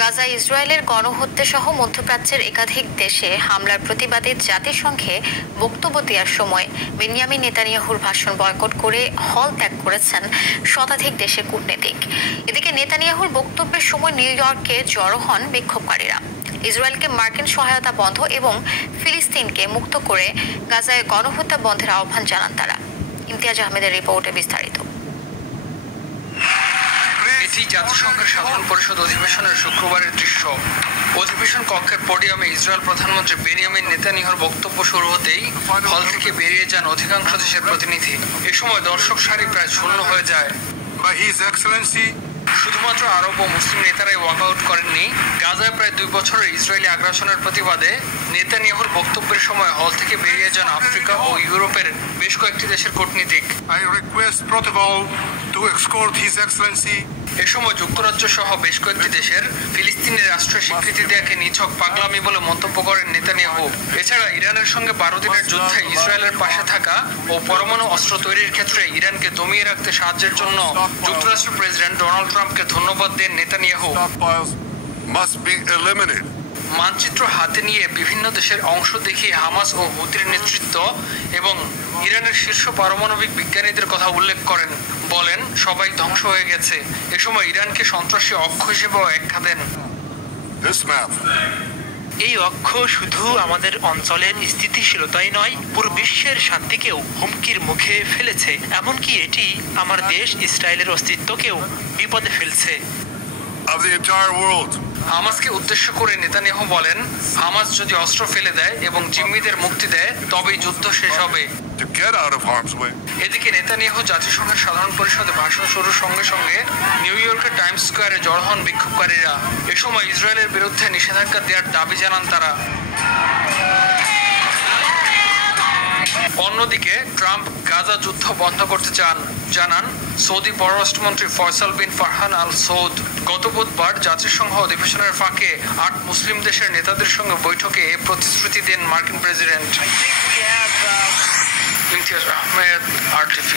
গাজায় ইসরায়েলের গণহত্যা সহ মধ্যপ্রাচ্যের একাধিক দেশে হামলার প্রতিবাদে জাতিসংঘে বক্তব্য দেওয়ার সময় বেনিয়ামিন নেতানিয়াহুর ভাষণ বয়কট করে হল ত্যাগ করেছেন শতাধিক দেশের কূটনীতিক। এদিকে নেতানিয়াহুর বক্তব্যের সময় নিউ ইয়র্কে জড়ো হন বিক্ষোভকারীরা। ইসরায়েলকে মার্কিন সহায়তা বন্ধ এবং ফিলিস্তিনকে মুক্ত করে গাজায় গণহত্যা বন্ধের আহ্বান জানান তারা। ইমতিয়াজ আহমেদের রিপোর্টে বিস্তারিত। এটি জাতিসংঘের সাধারণ পরিষদ অধিবেশনের শুক্রবারের দৃশ্য। অধিবেশন কক্ষের পোডিয়ামে ইসরায়েল প্রধানমন্ত্রী বেনিয়ামিন নেতানিয়াহুর বক্তব্য শুরু হতেই হল থেকে বেরিয়ে যান অধিকাংশ দেশের প্রতিনিধি। এ সময় দর্শক সারি প্রায় শূন্য হয়ে যায়। শুধুমাত্র আরব ও মুসলিম নেতারাই ওয়াকআউট করেননি। গাজায় প্রায় 2 বছরের ইসরায়েলি আগ্রাসনের প্রতিবাদে নেতানিয়াহুর বক্তব্যের সময় হল থেকে বেরিয়ে যান আফ্রিকা ও ইউরোপের বেশ কয়েকটি দেশের কূটনীতিক। এ সময় যুক্তরাজ্য সহ বেশ কয়েকটি দেশের ফিলিস্তিনের রাষ্ট্রের স্বীকৃতি দেয়াকে নিছক পাগলামি বলে মন্তব্য করেন নেতানিয়াহু। এছাড়া ইরানের সঙ্গে 12 দিনের যুদ্ধে ইসরায়েলের পাশে থাকা ও পরমাণু অস্ত্র তৈরির ক্ষেত্রে ইরানকে দমিয়ে রাখতে সাহায্যের জন্য যুক্তরাষ্ট্রের প্রেসিডেন্ট ডোনাল্ড ট্রাম্পকে ধন্যবাদ দেন নেতানিয়াহু। মানচিত্র হাতে নিয়ে বিভিন্ন দেশের অংশ দেখিয়ে হামাস ও হুতির নেতৃত্ব এবং ইরানের শীর্ষ পারমাণবিক বিজ্ঞানীদের কথা উল্লেখ করেন। বলেন, সবাই ধ্বংস হয়ে গেছে। এ সময় ইরানকে সন্ত্রাসী অক্ষ হিসেবেও আখ্যা দেন। এই অক্ষ শুধু আমাদের অঞ্চলের স্থিতিশীলতাই নয়, পুরো বিশ্বের শান্তিকেও হুমকির মুখে ফেলেছে। এমনকি এটি আমার দেশ ইসরায়েলের অস্তিত্বকেও বিপদে ফেলছে। হামাসকে উদ্দেশ্য করে নেতানিয়াহু বলেন, হামাস যদি অস্ত্র ফেলে দেয় এবং জিম্মিদের মুক্তি দেয় তবেই যুদ্ধ শেষ হবে। এদিকে নেতানিয়াহু জাতিসংঘের সাধারণ পরিষদে ভাষণ শুরুর সঙ্গে সঙ্গে নিউ ইয়র্কের টাইমস স্কোয়ারে জড়ো হন বিক্ষোভকারীরা। এ সময় ইসরায়েলের বিরুদ্ধে নিষেধাজ্ঞা দেওয়ার দাবি জানান তারা। অন্যদিকে ট্রাম্প গাজা যুদ্ধ বন্ধ করতে জানান সৌদি পররাষ্ট্রমন্ত্রী ফয়সাল বিন ফারহান আল সৌদ। গত বুধবার জাতিসংঘ অধিবেশনের ফাঁকে 8 মুসলিম দেশের নেতাদের সঙ্গে বৈঠকে এ প্রতিশ্রুতি দেন মার্কিন প্রেসিডেন্ট। ইমতিয়াজ আহমেদ, RTV।